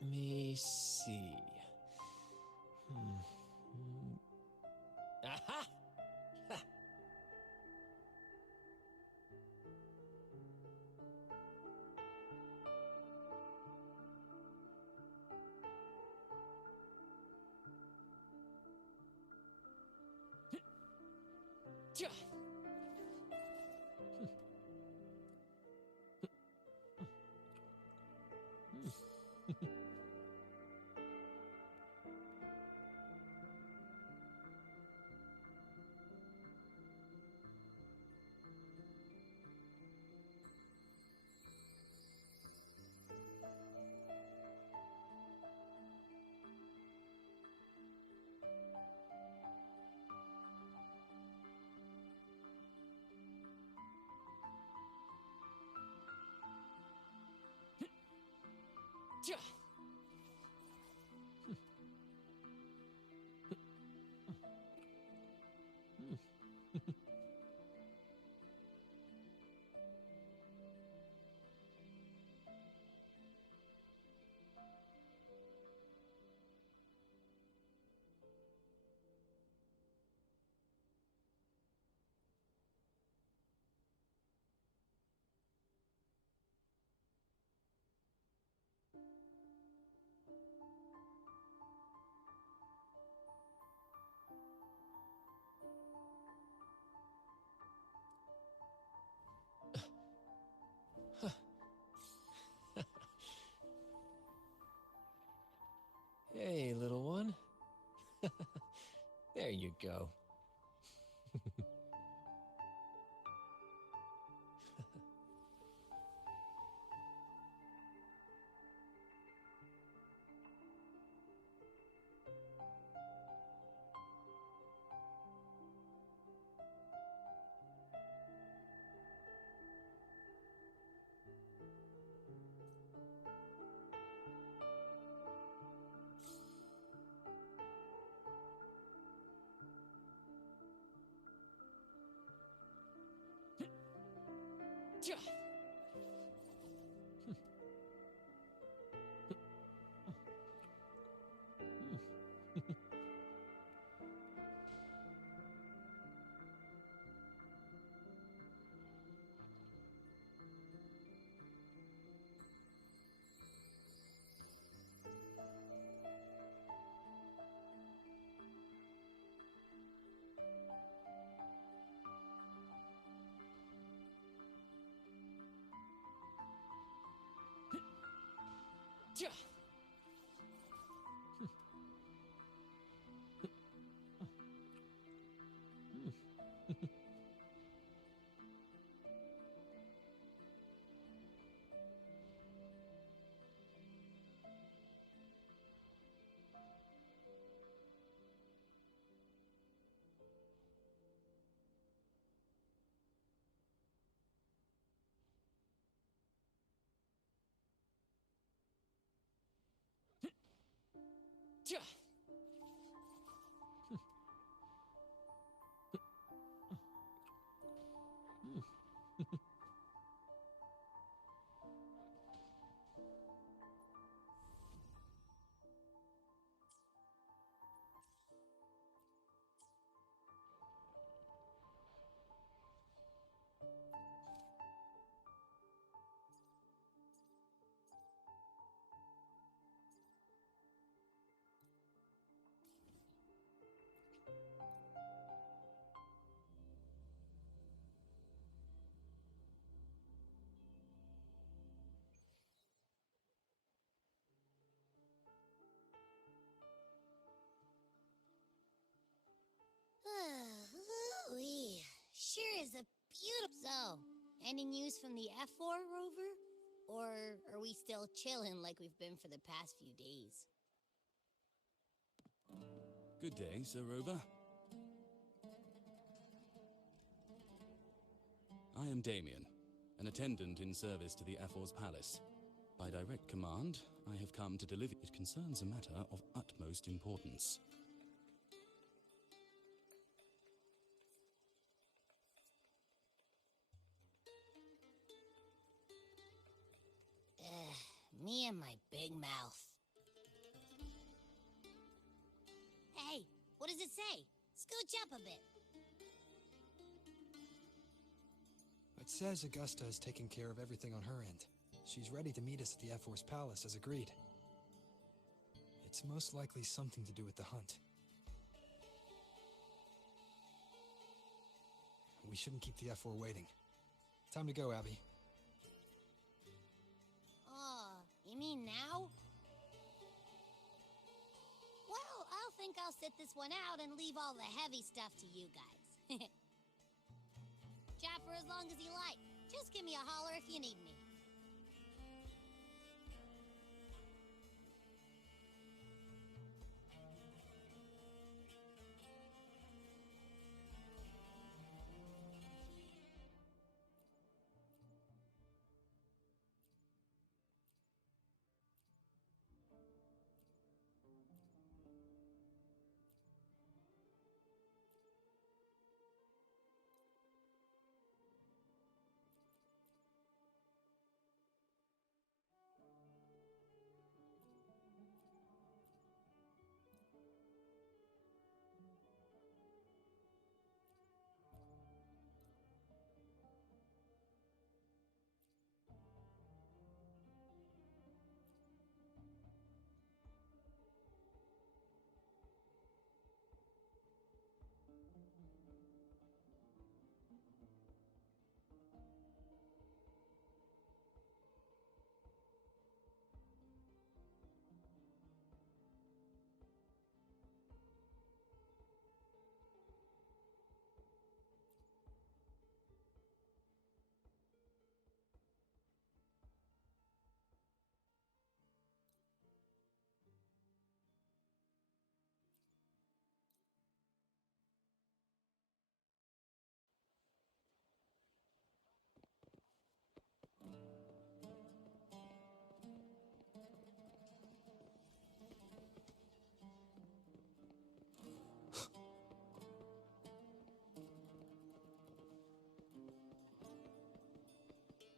me see. Aha! Ha! Tja! Tja! Hey, little one. There you go. Tja! Tja! Tja! Ooh-wee. Sure is a beautiful. So, any news from the F4 rover? Or are we still chilling like we've been for the past few days? Good day, Sir Rover. I am Damien, an attendant in service to the Ephor's palace. By direct command, I have come to deliver. It concerns a matter of utmost importance. Me and my big mouth. What does it say? Scooch up a bit. It says Augusta is taking care of everything on her end. She's ready to meet us at the F-Force Palace as agreed. It's most likely something to do with the hunt. We shouldn't keep the F-4 waiting. Time to go, Abby. Oh, you mean now? Well, I'll think I'll sit this one out and leave all the heavy stuff to you guys. Chat for as long as you like. Just give me a holler if you need me.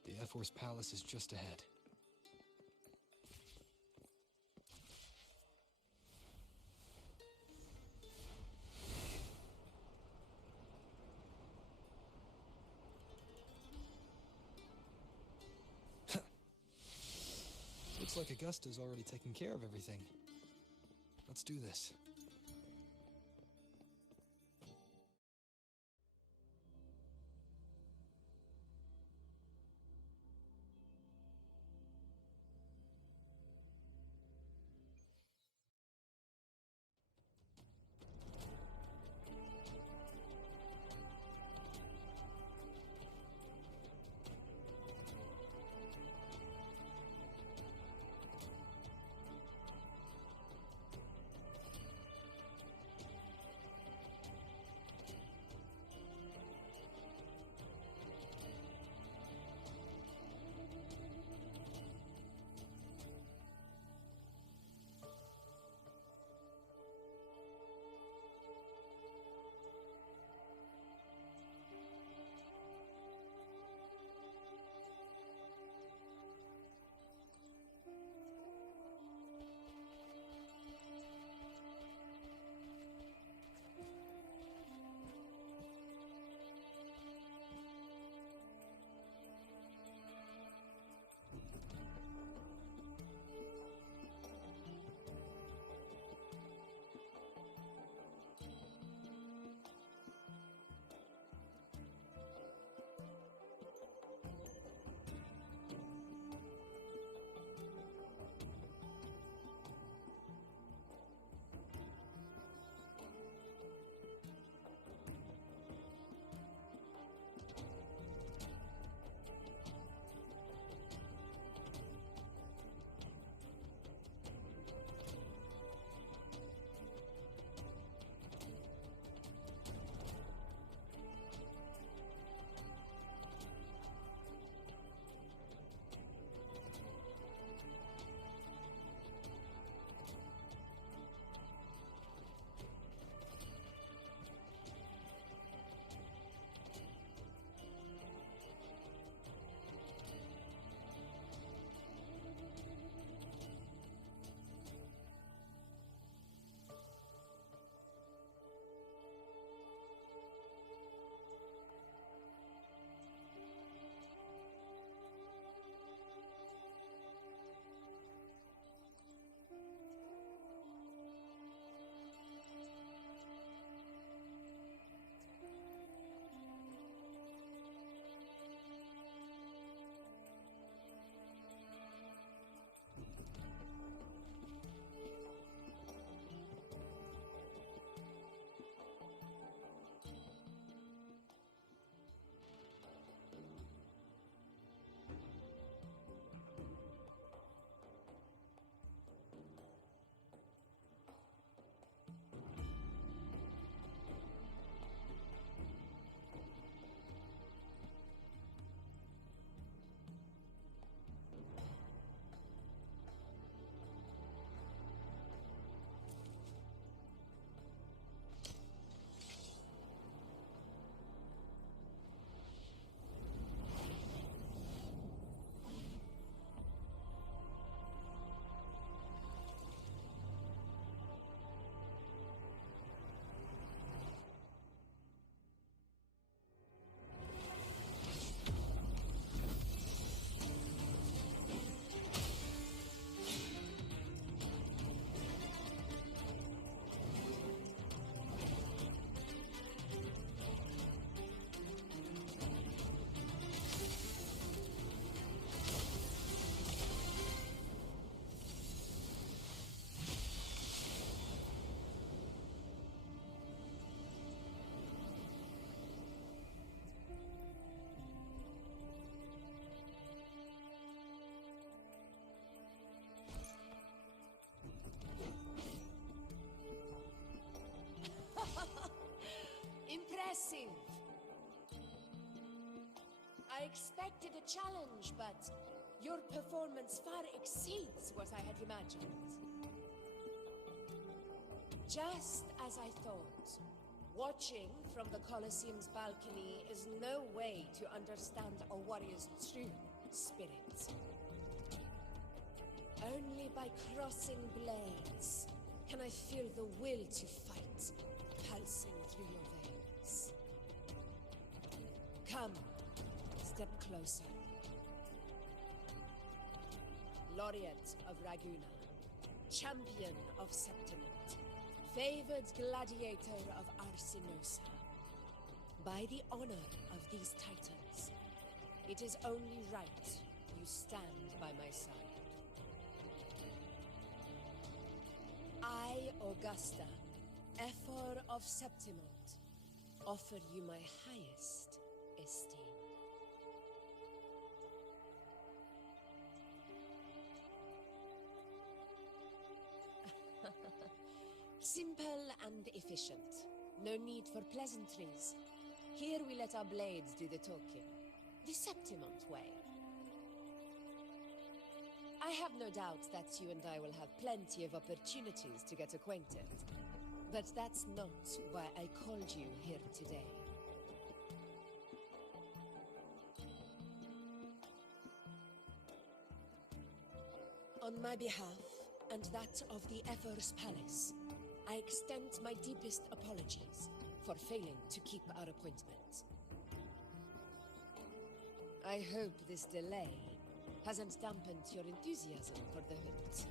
The F-Force Palace is just ahead. Looks like Augusta's already taken care of everything. Let's do this. expected a challenge, but your performance far exceeds what I had imagined. Just as I thought, watching from the Colosseum's balcony is no way to understand a warrior's true spirit. Only by crossing blades can I feel the will to fight pulsing through your veins. Come, step closer. Laureate of Raguna, champion of Septimont, favored gladiator of Arsinosa. By the honor of these titans, it is only right you stand by my side. I, Augusta, Ephor of Septimont, offer you my highest esteem. Simple and efficient. No need for pleasantries. Here we let our blades do the talking. The Septimont way. I have no doubt that you and I will have plenty of opportunities to get acquainted. But that's not why I called you here today. On my behalf, and that of the Ephor's Palace, I extend my deepest apologies for failing to keep our appointment. I hope this delay hasn't dampened your enthusiasm for the hunt.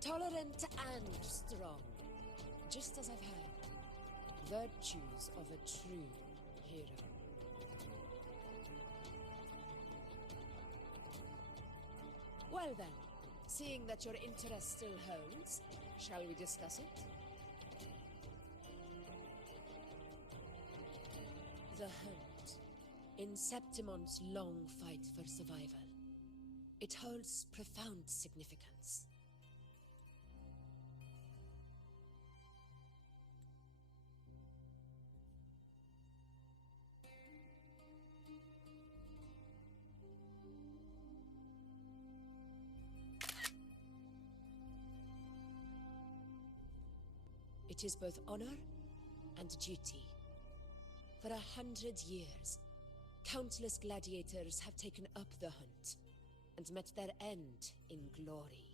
Tolerant and strong, just as I've heard. Virtues of a true hero. Well then, seeing that your interest still holds, shall we discuss it? The hunt. In Septimont's long fight for survival, it holds profound significance. It is both honor and duty. For 100 years, countless gladiators have taken up the hunt and met their end in glory.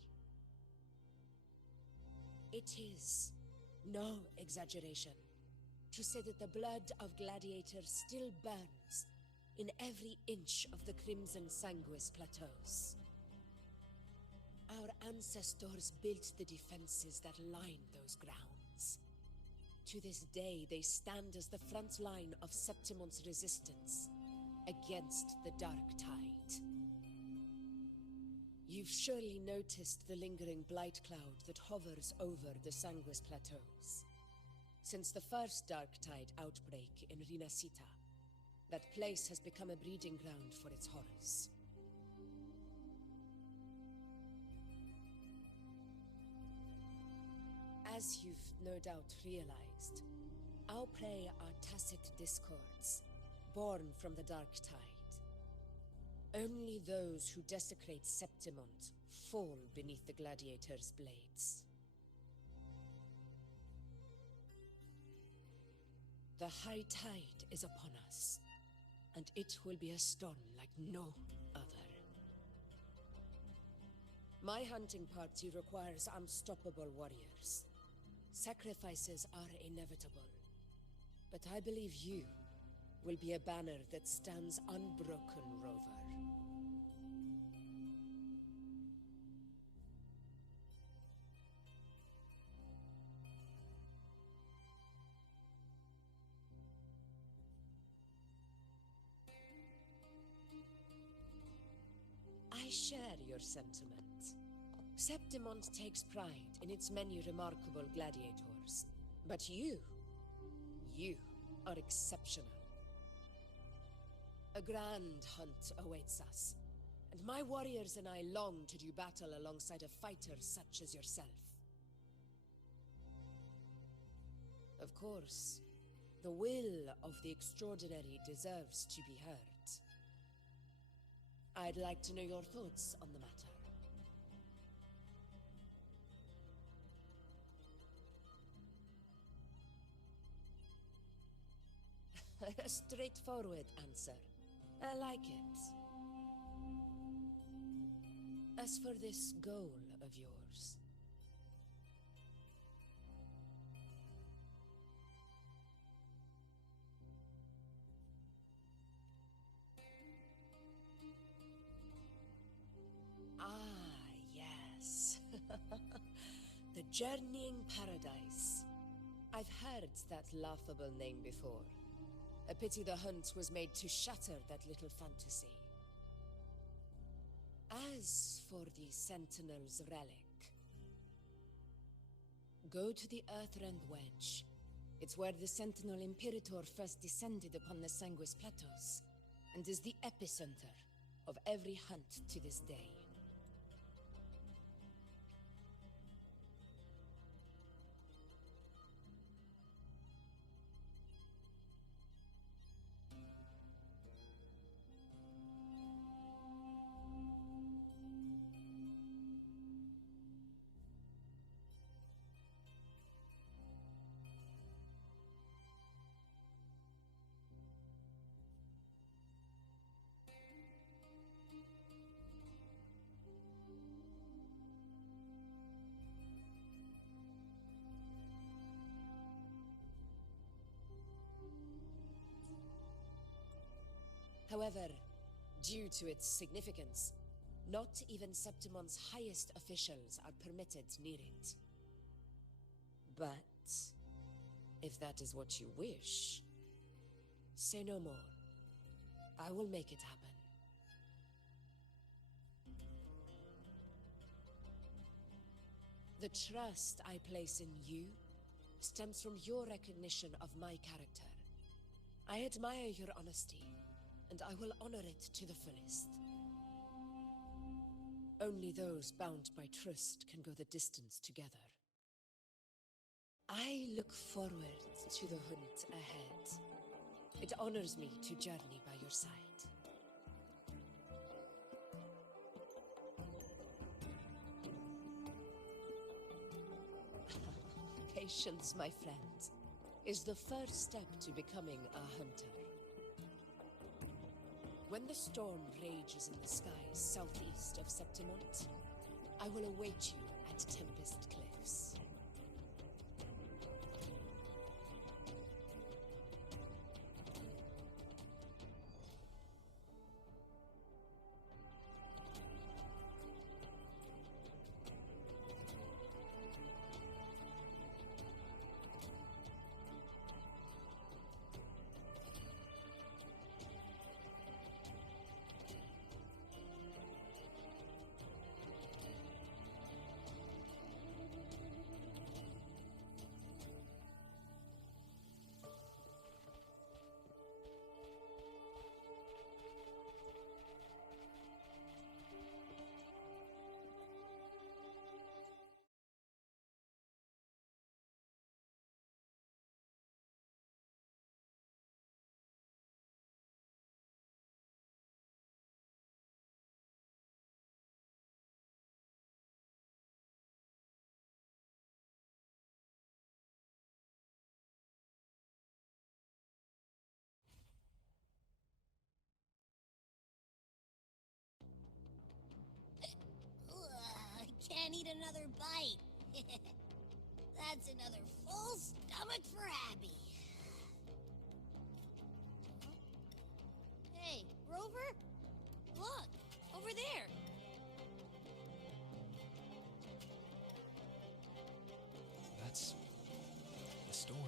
It is no exaggeration to say that the blood of gladiators still burns in every inch of the Crimson Sanguis plateaus. Our ancestors built the defenses that line those grounds. To this day, they stand as the front line of Septimont's resistance against the Dark Tide. You've surely noticed the lingering blight cloud that hovers over the Sanguis plateaus. Since the first Dark Tide outbreak in Rinasita, that place has become a breeding ground for its horrors. As you've no doubt realized, our prey are tacit discords, born from the Dark Tide. Only those who desecrate Septimont fall beneath the gladiators' blades. The High Tide is upon us, and it will be a storm like no other. My hunting party requires unstoppable warriors. Sacrifices are inevitable, but I believe you will be a banner that stands unbroken, Rover. I share your sentiment. Septimont takes pride in its many remarkable gladiators. But you are exceptional. A grand hunt awaits us, and my warriors and I long to do battle alongside a fighter such as yourself. Of course, the will of the extraordinary deserves to be heard. I'd like to know your thoughts on the matter. A straightforward answer. I like it. As for this goal of yours... Ah, yes. The Journeying Paradise. I've heard that laughable name before. A pity the hunt was made to shatter that little fantasy. As for the Sentinel's relic, go to the Earthrend Wedge. It's where the Sentinel Imperator first descended upon the Sanguis Plateaus, and is the epicenter of every hunt to this day. However, due to its significance, not even Septimon's highest officials are permitted near it. But, if that is what you wish, say no more. I will make it happen. The trust I place in you stems from your recognition of my character. I admire your honesty, and I will honor it to the fullest. Only those bound by trust can go the distance together. I look forward to the hunt ahead. It honors me to journey by your side. Patience, my friend, is the first step to becoming a hunter. When the storm rages in the skies southeast of Septimont, I will await you at Tempest Cliffs. I can't eat another bite. That's another full stomach for Abby. Hey, Rover? Look, over there. That's the storm.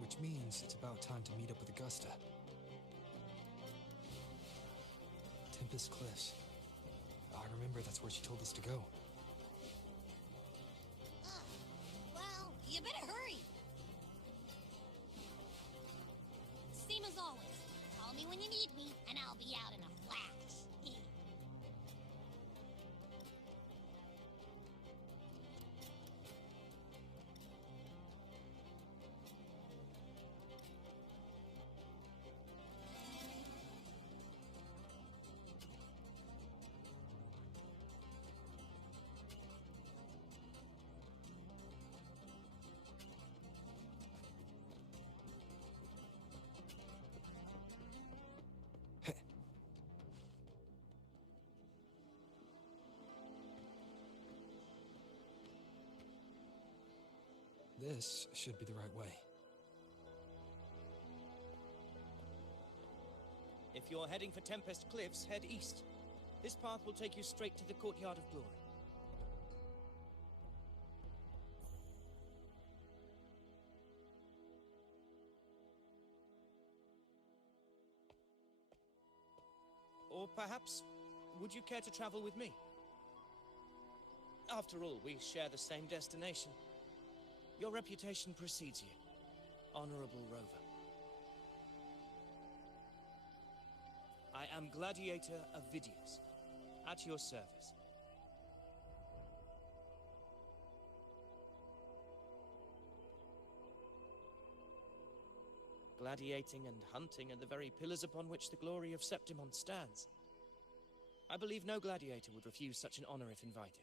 Which means it's about time to meet up with Augusta. Tempest Cliffs. I remember that's where she told us to go. Well, you better hurry. Same as always. Call me when you need me, and I'll be out in a This should be the right way. If you're heading for Tempest Cliffs, head east. This path will take you straight to the Courtyard of Glory. Or perhaps, would you care to travel with me? After all, we share the same destination. Your reputation precedes you, Honorable Rover. I am Gladiator of Vidius, at your service. Gladiating and hunting are the very pillars upon which the glory of Septimon stands. I believe no gladiator would refuse such an honor if invited.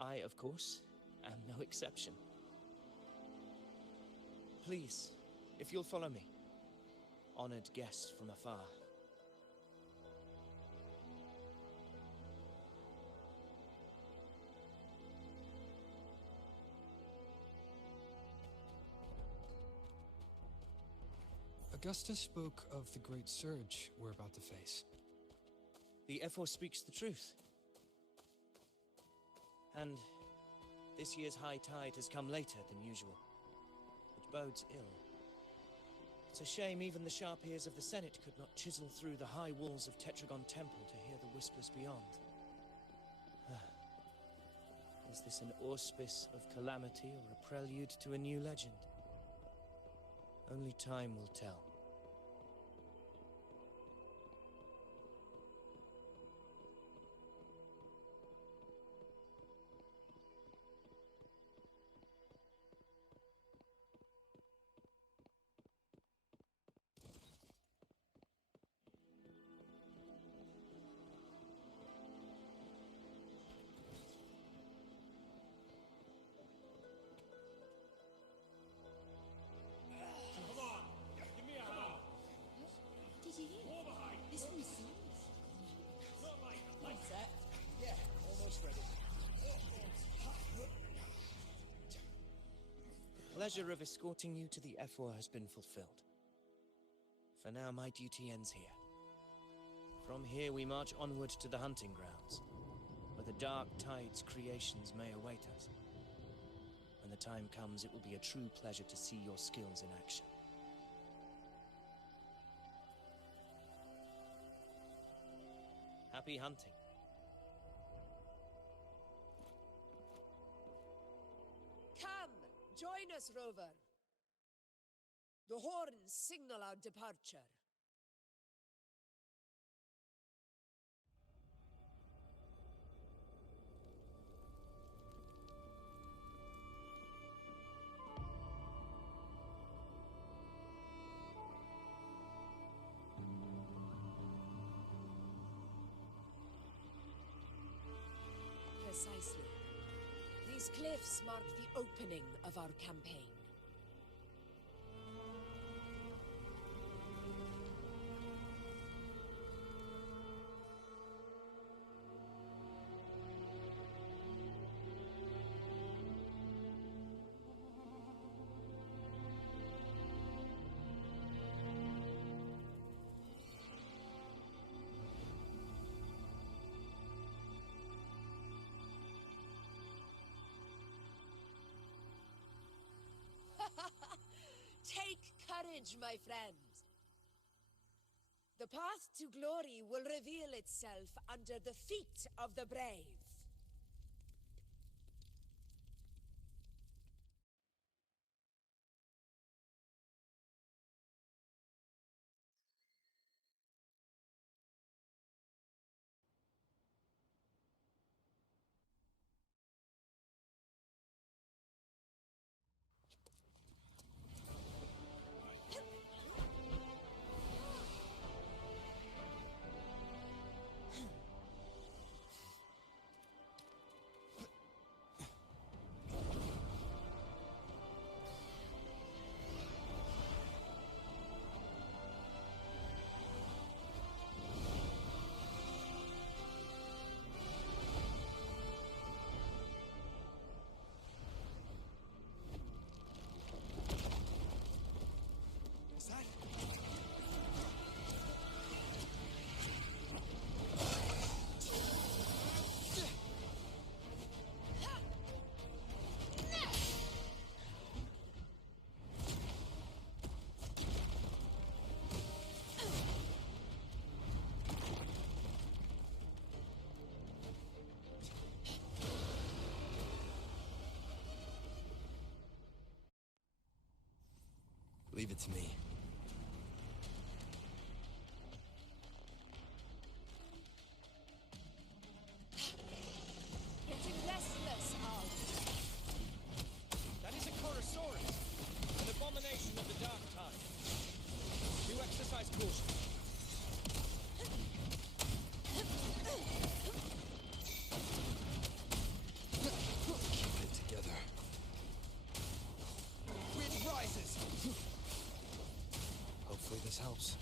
I, of course, am no exception. Please, if you'll follow me, honored guest from afar. Augusta spoke of the great surge we're about to face. The Ephor speaks the truth. And this year's high tide has come later than usual, which bodes ill. It's a shame even the sharp ears of the Senate could not chisel through the high walls of Tetragon Temple to hear the whispers beyond. Is this an auspice of calamity or a prelude to a new legend? Only time will tell. Did you hear? This one seems... Pleasure of escorting you to the Ephor has been fulfilled. For now, my duty ends here. From here, we march onward to the hunting grounds, where the Dark Tide's creations may await us. When the time comes, it will be a true pleasure to see your skills in action. Happy hunting. Come, join us, Rover. The horns signal our departure. Precisely. These cliffs mark the opening of our campaign. Take courage, my friends. The path to glory will reveal itself under the feet of the brave. Leave it to me. Getting restless, Al. That is a Chorosaurus, an abomination of the Dark Tide. Do exercise caution. Keep it together. Wind rises! Hopefully this helps.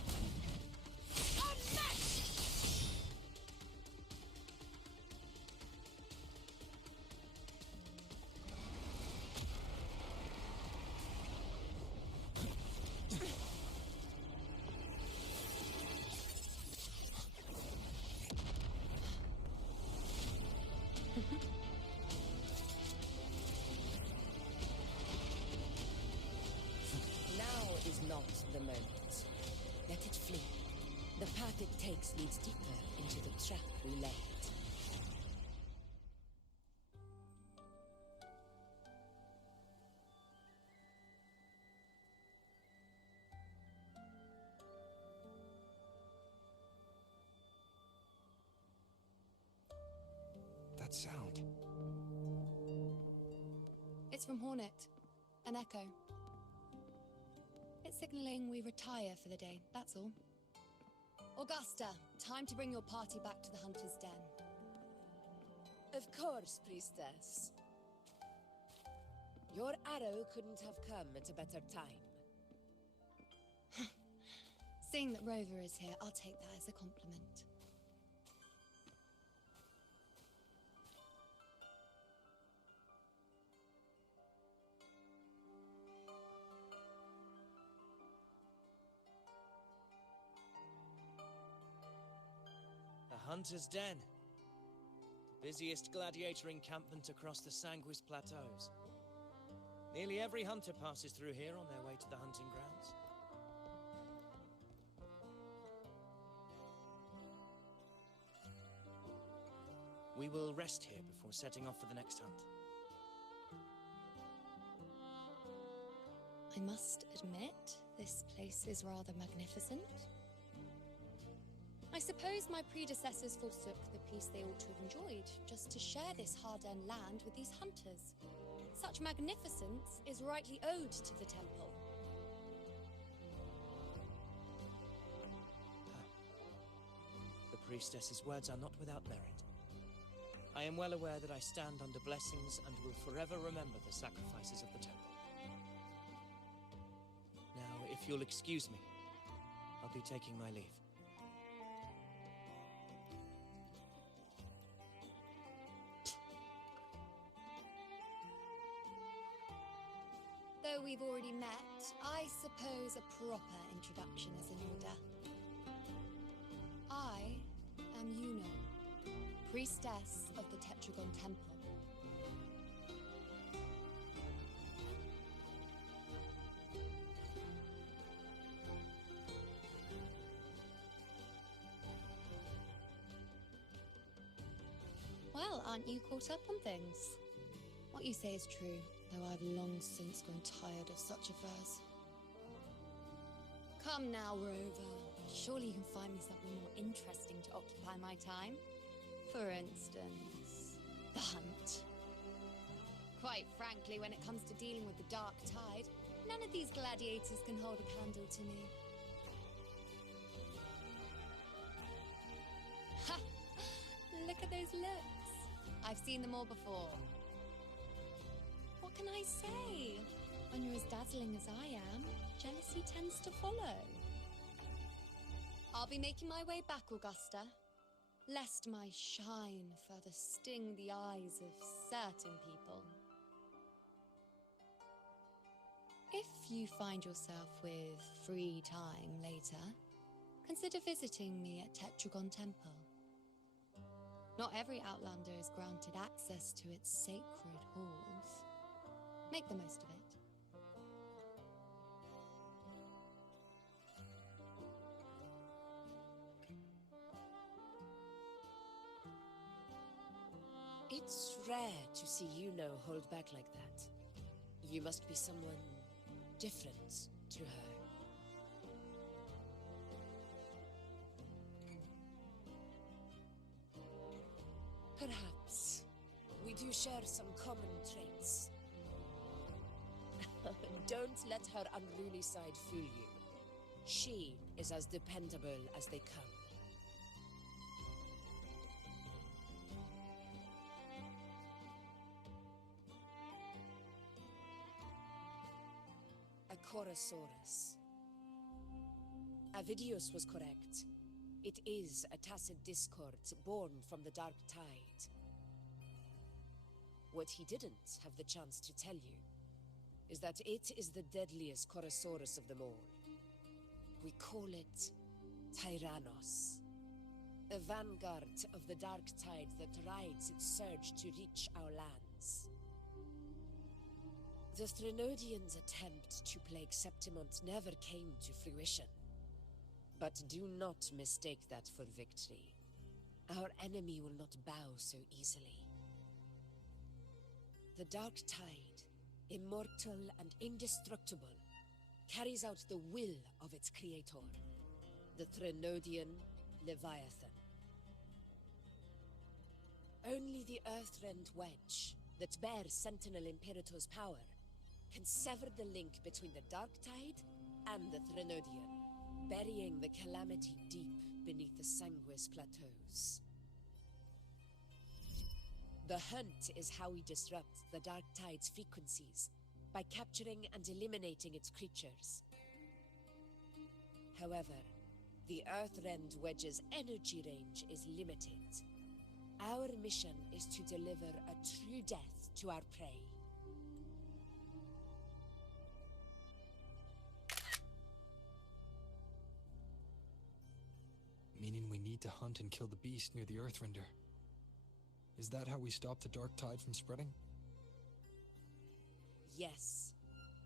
Now is not the moment. Let it flee. The path it takes leads deeper into the trap we laid. That sound. It's from Hornet. An echo. It's signaling we retire for the day, that's all. Augusta, time to bring your party back to the Hunter's Den. Of course, priestess. Your arrow couldn't have come at a better time. Seeing that Rover is here, I'll take that as a compliment. The Hunter's Den. The busiest gladiator encampment across the Sanguis Plateaus. Nearly every hunter passes through here on their way to the hunting grounds. We will rest here before setting off for the next hunt. I must admit, this place is rather magnificent. I suppose my predecessors forsook the peace they ought to have enjoyed, just to share this hard-earned land with these hunters. Such magnificence is rightly owed to the temple. The priestess's words are not without merit. I am well aware that I stand under blessings and will forever remember the sacrifices of the temple. Now, if you'll excuse me, I'll be taking my leave. Though we've already met, I suppose a proper introduction is in order. I am Yuno, priestess of the Tetragon Temple. Well, aren't you caught up on things? What you say is true, though I've long since grown tired of such affairs. Come now, Rover. Surely you can find me something more interesting to occupy my time. For instance, the hunt. Quite frankly, when it comes to dealing with the Dark Tide, none of these gladiators can hold a candle to me. Ha! Look at those looks. I've seen them all before. What can I say? When you're as dazzling as I am, jealousy tends to follow. I'll be making my way back, Augusta, lest my shine further sting the eyes of certain people. If you find yourself with free time later, consider visiting me at Tetragon Temple. Not every Outlander is granted access to its sacred halls. Make the most of it. It's rare to see Yuno hold back like that. You must be someone different to her. We do share some common traits. Don't let her unruly side fool you. She is as dependable as they come. A Chorosaurus. Avidius was correct. It is a tacit discord born from the Dark Tide. What he didn't have the chance to tell you is that it is the deadliest Chorosaurus of them all. We call it Tyrannos. A vanguard of the Dark Tide that rides its surge to reach our lands. The Threnodians' attempt to plague Septimont never came to fruition. But do not mistake that for victory. Our enemy will not bow so easily. The Dark Tide, immortal and indestructible, carries out the will of its creator, the Threnodian Leviathan. Only the Earthrend Wedge, that bears Sentinel Imperator's power, can sever the link between the Dark Tide and the Threnodian, burying the calamity deep beneath the Sanguis Plateaus. The hunt is how we disrupt the Dark Tide's frequencies, by capturing and eliminating its creatures. However, the Earthrend Wedge's energy range is limited. Our mission is to deliver a true death to our prey. Meaning we need to hunt and kill the beast near the Earthrender. Is that how we stop the Dark Tide from spreading? Yes,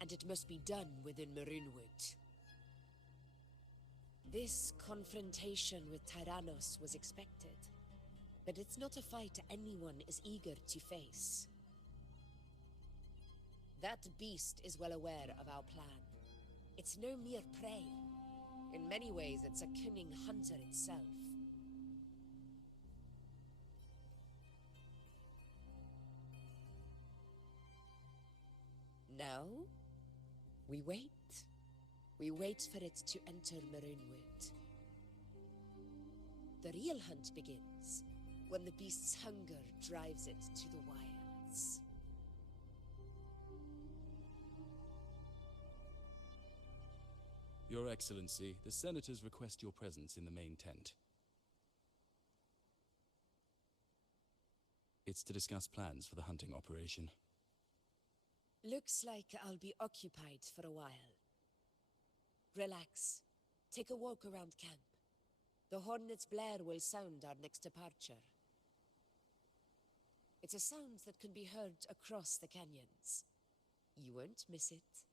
and it must be done within Maroonwood. This confrontation with Tyrannos was expected, but it's not a fight anyone is eager to face. That beast is well aware of our plan. It's no mere prey. In many ways, it's a cunning hunter itself. Now, we wait. We wait for it to enter Maroonwood. The real hunt begins when the beast's hunger drives it to the wilds. Your Excellency, the Senators request your presence in the main tent. It's to discuss plans for the hunting operation. Looks like I'll be occupied for a while. Relax. Take a walk around camp. The hornet's blare will sound our next departure. It's a sound that can be heard across the canyons. You won't miss it.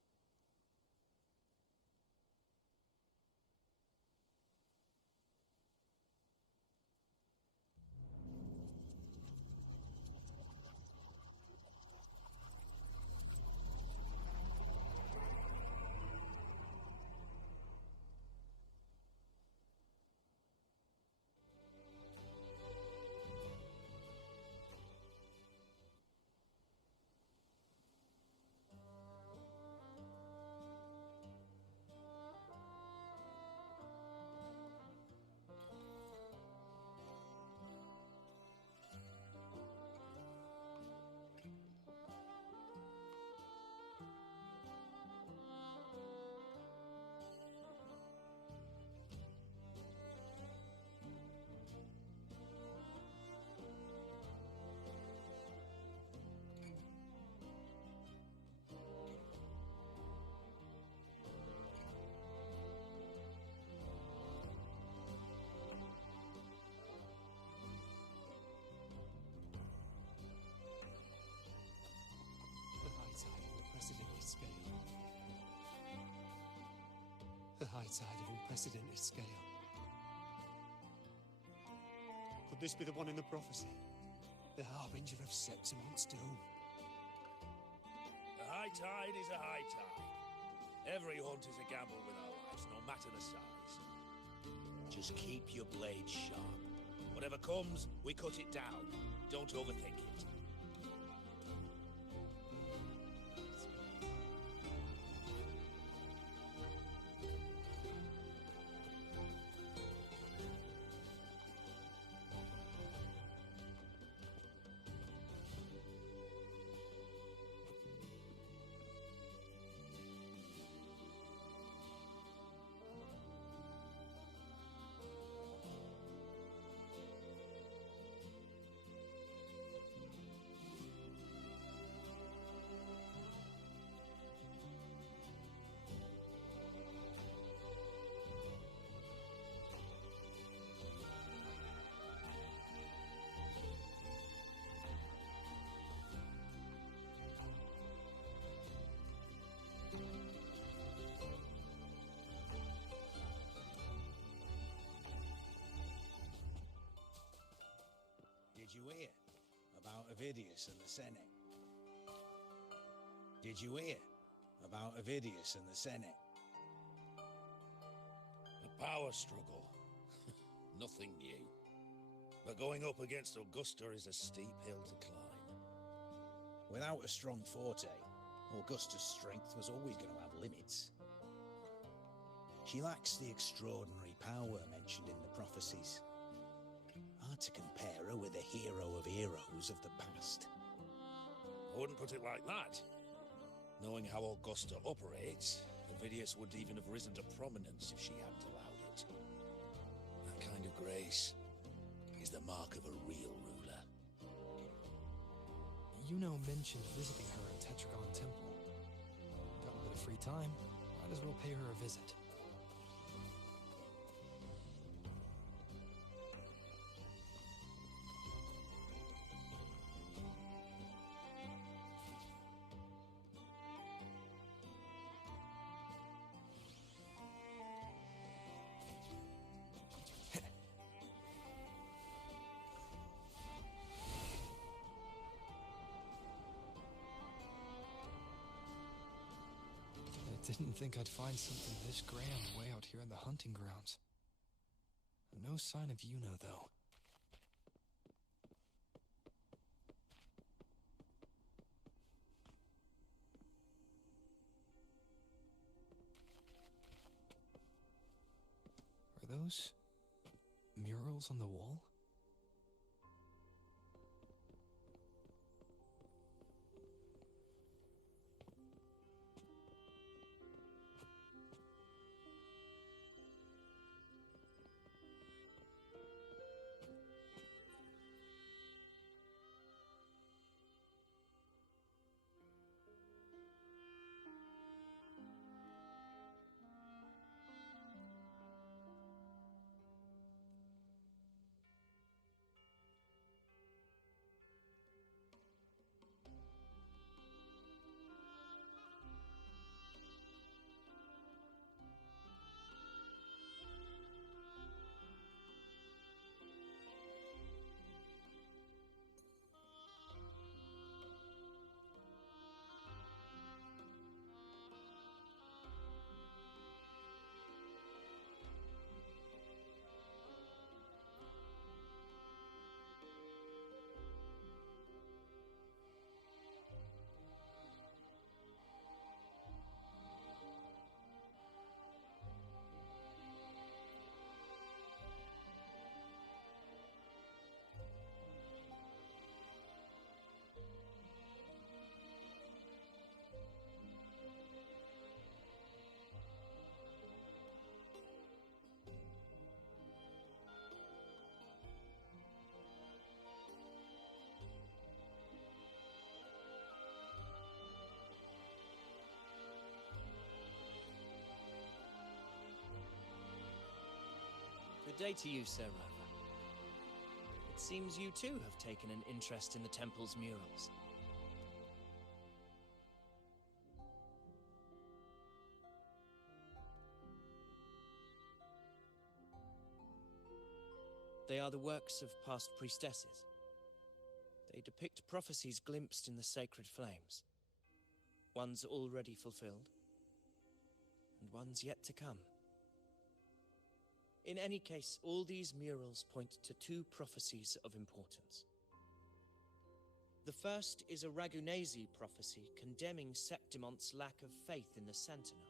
The high tide of unprecedented scale. Could this be the one in the prophecy? The harbinger of Septimont's doom? A high tide is a high tide. Every hunt is a gamble with our lives, no matter the size. Just keep your blade sharp. Whatever comes, we cut it down. Don't overthink it. Did you hear about Avidius and the Senate? Did you hear about Avidius and the Senate? A power struggle. Nothing new. But going up against Augusta is a steep hill to climb. Without a strong forte, Augusta's strength was always going to have limits. She lacks the extraordinary power mentioned in the prophecies. Hard to compare her with a hero of heroes of the past. I wouldn't put it like that. Knowing how Augusta operates, Avidius would even have risen to prominence if she hadn't allowed it. That kind of grace is the mark of a real ruler. Yuno mentioned visiting her in Tetragon Temple. Got a bit of free time, might as well pay her a visit. Didn't think I'd find something this grand way out here in the hunting grounds. No sign of Yuno, though. Are those murals on the wall? Good day to you, Sir Rover. It seems you too have taken an interest in the temple's murals. They are the works of past priestesses. They depict prophecies glimpsed in the sacred flames. Ones already fulfilled, and ones yet to come. In any case, all these murals point to two prophecies of importance. The first is a Ragunasi prophecy condemning Septimonte's lack of faith in the Sentinel.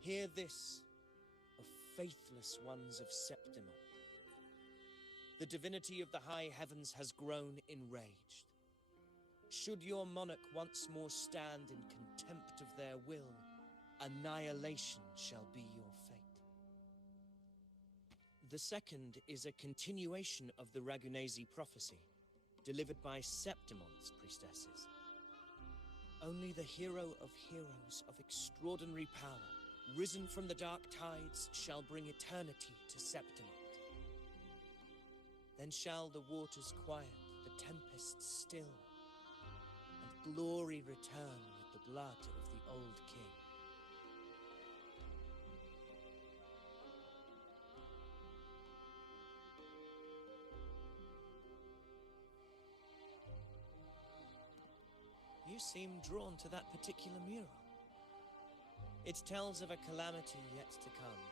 Hear this, O faithless ones of Septimont. The divinity of the high heavens has grown enraged. Should your monarch once more stand in contempt of their will, annihilation shall be your fate. The second is a continuation of the Ragunasi prophecy, delivered by Septimonte's priestesses. Only the hero of heroes of extraordinary power, risen from the dark tides, shall bring eternity to Septimont. Then shall the waters quiet, the tempests still, and glory return with the blood of the old king. You seem drawn to that particular mural. It tells of a calamity yet to come.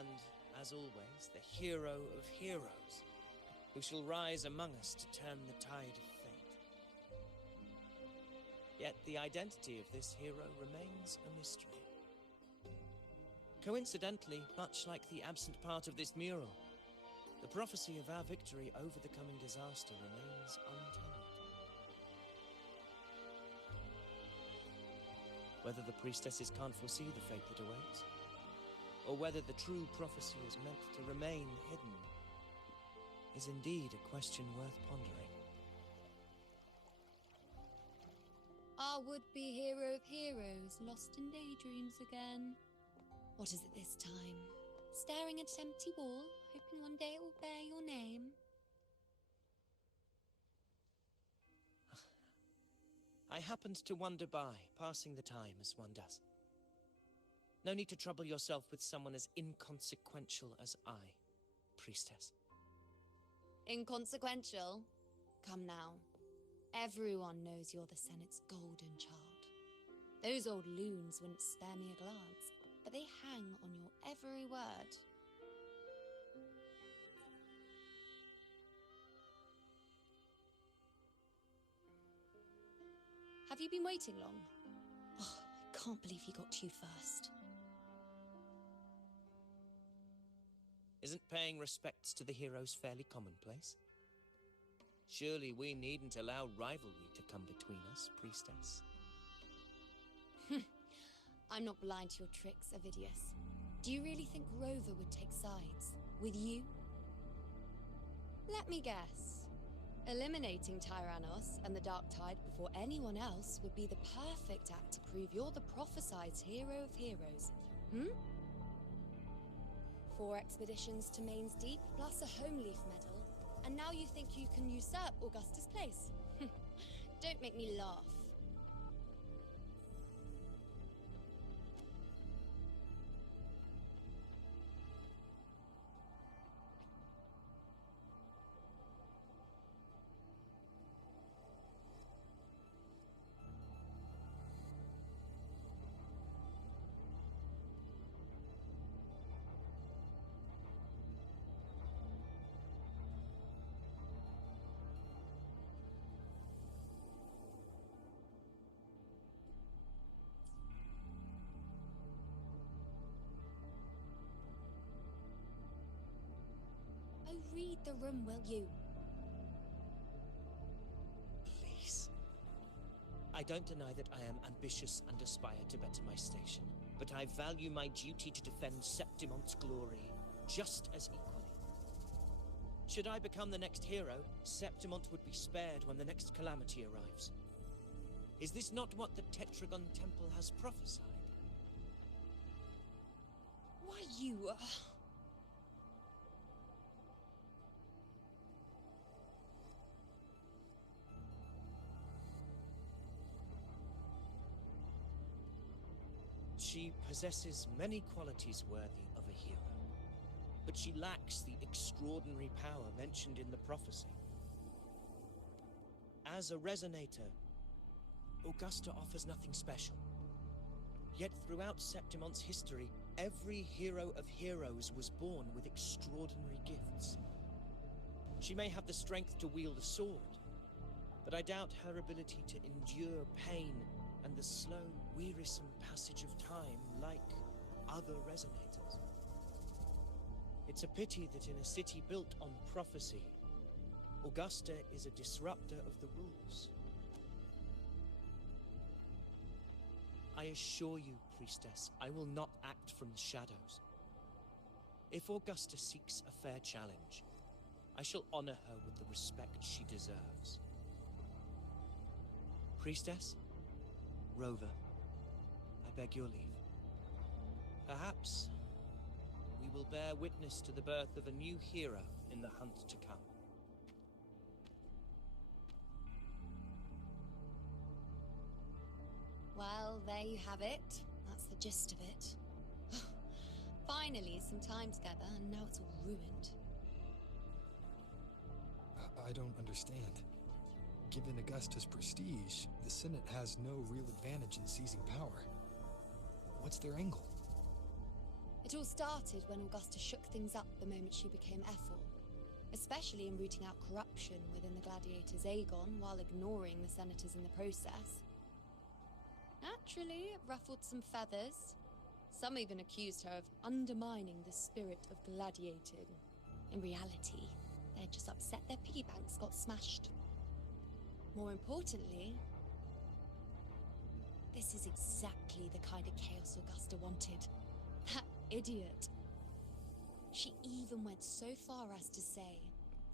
And, as always, the hero of heroes, who shall rise among us to turn the tide of fate. Yet the identity of this hero remains a mystery. Coincidentally, much like the absent part of this mural, the prophecy of our victory over the coming disaster remains untold. Whether the priestesses can't foresee the fate that awaits, or whether the true prophecy is meant to remain hidden, is indeed a question worth pondering. Our would-be hero of heroes lost in daydreams again. What is it this time? Staring at an empty wall, hoping one day it will bear your name? I happened to wander by, passing the time as one does. No need to trouble yourself with someone as inconsequential as I, priestess. Inconsequential? Come now. Everyone knows you're the Senate's golden child. Those old loons wouldn't spare me a glance, but they hang on your every word. Have you been waiting long? Oh, I can't believe he got to you first. Isn't paying respects to the heroes fairly commonplace? Surely we needn't allow rivalry to come between us, priestess. I'm not blind to your tricks, Avidius. Do you really think Rover would take sides? With you? Let me guess. Eliminating Tyrannos and the Dark Tide before anyone else would be the perfect act to prove you're the prophesied hero of heroes. 4 expeditions to Main's Deep, plus a Home Leaf medal, and now you think you can usurp Augustus' place? Don't make me laugh. Oh, read the room, will you? Please. I don't deny that I am ambitious and aspire to better my station, but I value my duty to defend Septimon's glory just as equally. Should I become the next hero, Septimont would be spared when the next calamity arrives. Is this not what the Tetragon Temple has prophesied? Why, you... She possesses many qualities worthy of a hero, but she lacks the extraordinary power mentioned in the prophecy. As a resonator, Augusta offers nothing special. Yet throughout Septimon's history, every hero of heroes was born with extraordinary gifts. She may have the strength to wield a sword, but I doubt her ability to endure pain and the slow, wearisome passage of time like other resonators. It's a pity that in a city built on prophecy, Augusta is a disruptor of the rules. I assure you, priestess, I will not act from the shadows. If Augusta seeks a fair challenge, I shall honor her with the respect she deserves. Priestess? Rover, I beg your leave. Perhaps we will bear witness to the birth of a new hero in the hunt to come. Well, there you have it. That's the gist of it. Finally, some time together, and now it's all ruined. I don't understand. Given Augusta's prestige, the Senate has no real advantage in seizing power. What's their angle? It all started when Augusta shook things up the moment she became Ephor, especially in rooting out corruption within the gladiators' Aegon while ignoring the senators in the process. Naturally, it ruffled some feathers. Some even accused her of undermining the spirit of gladiating. In reality, they're just upset their piggy banks got smashed. More importantly, this is exactly the kind of chaos Augusta wanted. That idiot. She even went so far as to say,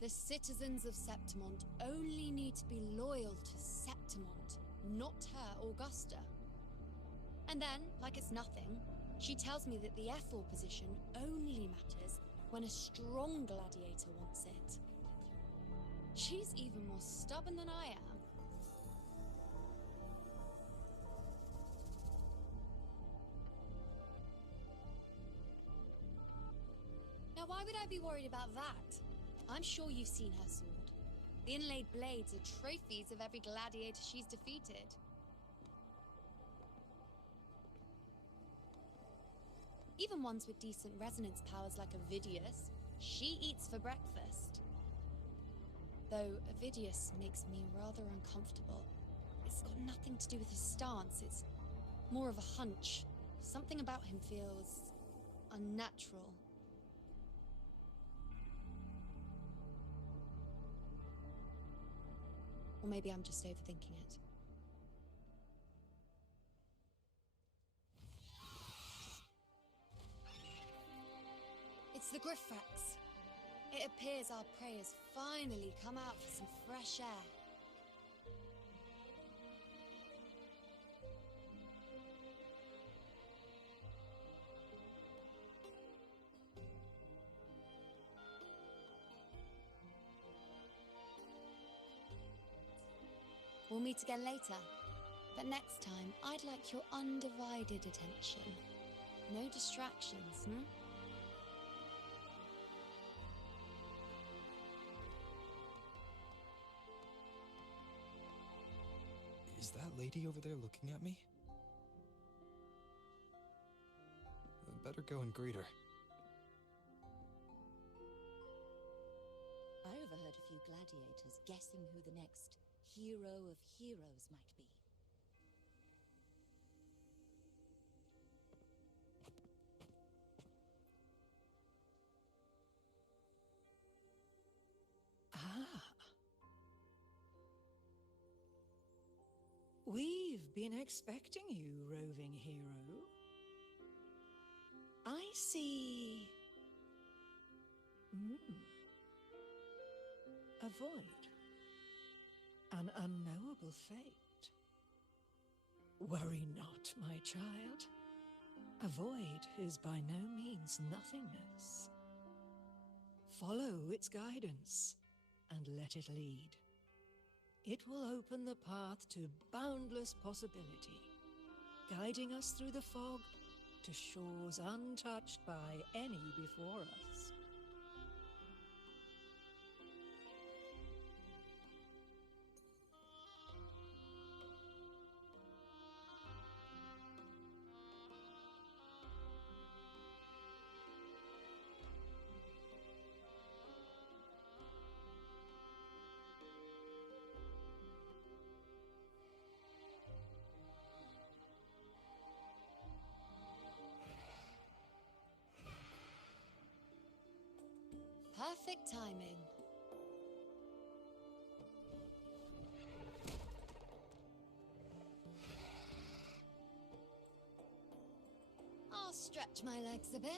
the citizens of Septimont only need to be loyal to Septimont, not her, Augusta. And then, like it's nothing, she tells me that the Ephor position only matters when a strong gladiator wants it. She's even more stubborn than I am. Now, why would I be worried about that? I'm sure you've seen her sword. The inlaid blades are trophies of every gladiator she's defeated. Even ones with decent resonance powers like Avidius, she eats for breakfast. Though Avidius makes me rather uncomfortable. It's got nothing to do with his stance, it's more of a hunch. Something about him feels unnatural. Or maybe I'm just overthinking it. It's the Griffrex. It appears our prey has finally come out for some fresh air. We'll meet again later. But next time, I'd like your undivided attention. No distractions, hmm? Is that lady over there looking at me? I'd better go and greet her. I overheard a few gladiators guessing who the next hero of heroes might be. We've been expecting you, roving hero. I see... a void. An unknowable fate. Worry not, my child. A void is by no means nothingness. Follow its guidance, and let it lead. It will open the path to boundless possibility, guiding us through the fog to shores untouched by any before us. Perfect timing. I'll stretch my legs a bit.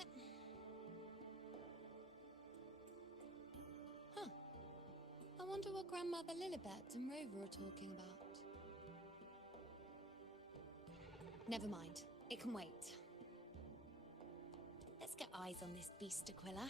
Huh. I wonder what Grandmother Lilibet and Rover are talking about. Never mind. It can wait. Let's get eyes on this beast, Aquila.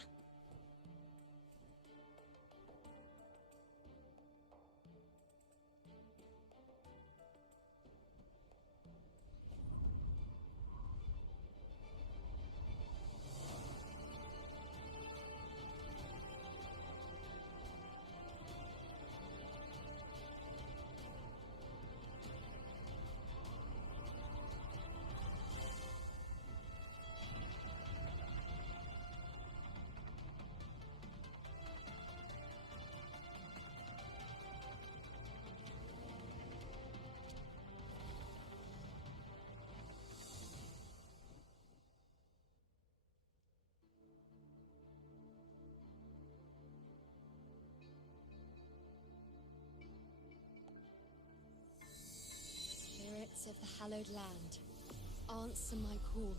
spirits of the hallowed land, answer my call.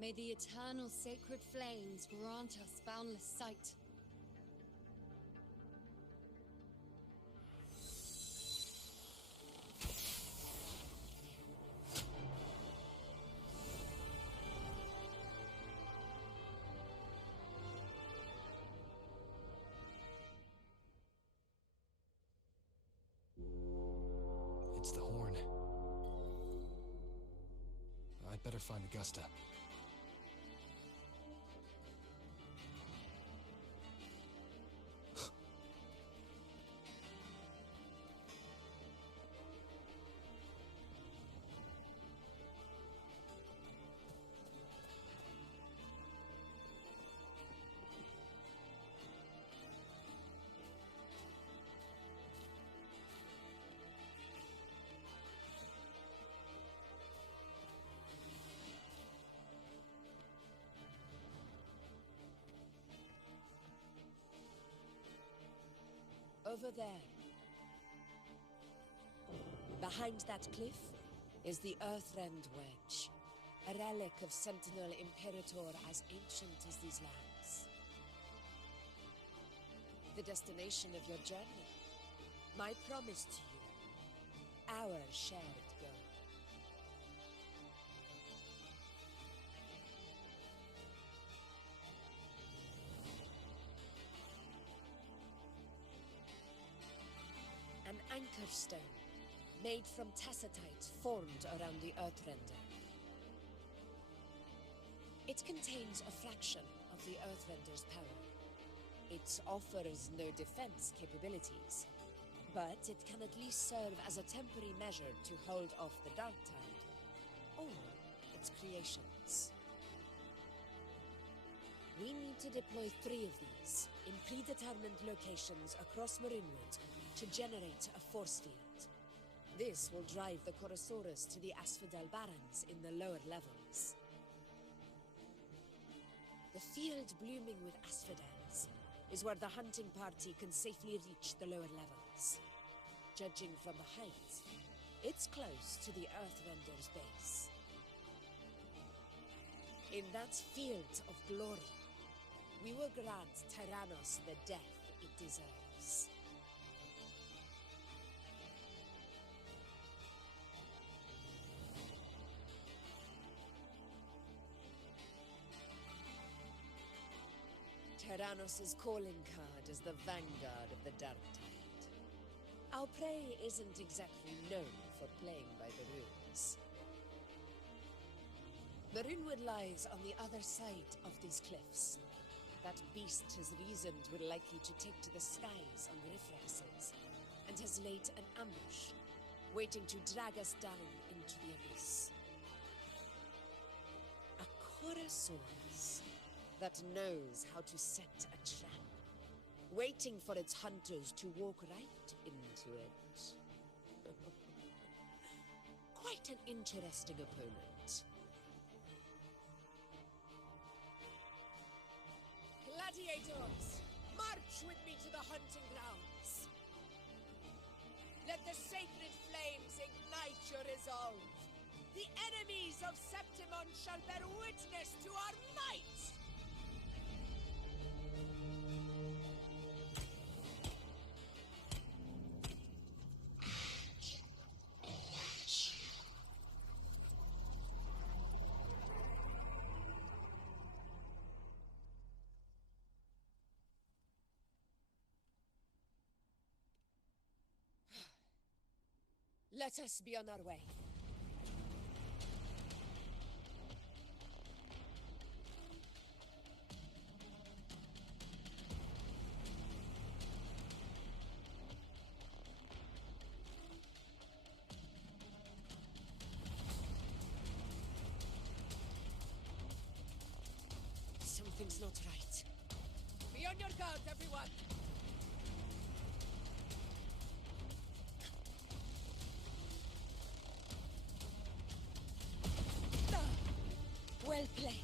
May the eternal sacred flames grant us boundless sight. It's the horn. I'd better find Augusta. Over there. Behind that cliff is the Earthrend Wedge, a relic of Sentinel Imperator as ancient as these lands. The destination of your journey, my promise to you, our shared goal. An anchor stone, made from tacitite formed around the Earthrender. It contains a fraction of the Earthrender's power. It offers no defense capabilities, but it can at least serve as a temporary measure to hold off the Dark Tide, or its creations. We need to deploy 3 of these in predetermined locations across Marinwood to generate a force field. This will drive the Chorosaurus to the Asphodel Barrens in the lower levels. The field blooming with asphodels is where the hunting party can safely reach the lower levels. Judging from the height, it's close to the Earthrender's base. In that field of glory, we will grant Tyrannos the death it deserves. Tyrannos' calling card is the vanguard of the Dark Tide. Our prey isn't exactly known for playing by the rules. Marinwood lies on the other side of these cliffs. That beast has reasoned we're likely to take to the skies on Riffraxes, and has laid an ambush, waiting to drag us down into the abyss. A Chorosaurus that knows how to set a trap, waiting for its hunters to walk right into it. Quite an interesting opponent. Gladiators, march with me to the hunting grounds. Let the sacred flames ignite your resolve. The enemies of Septimon shall bear witness to our might! Let us be on our way. Something's not right. Be on your guard, everyone! Well played.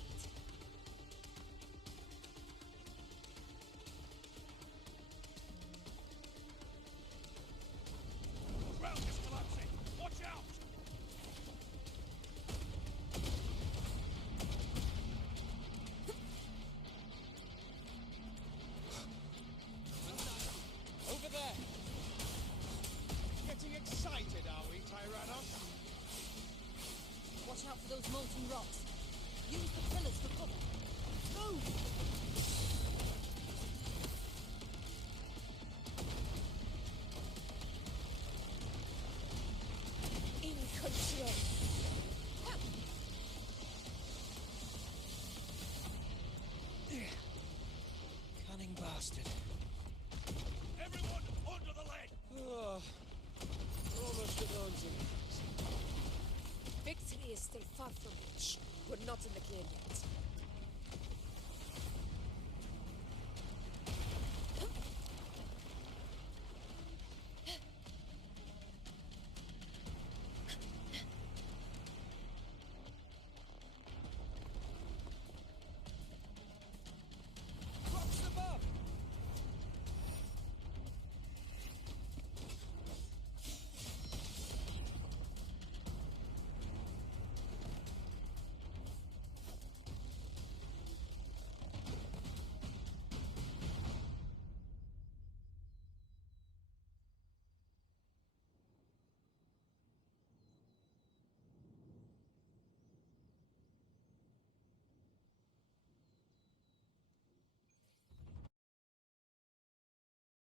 bastard. Everyone under the lead! Oh, we're almost at Lansing. Victory is still far from reach. We're not in the clear yet.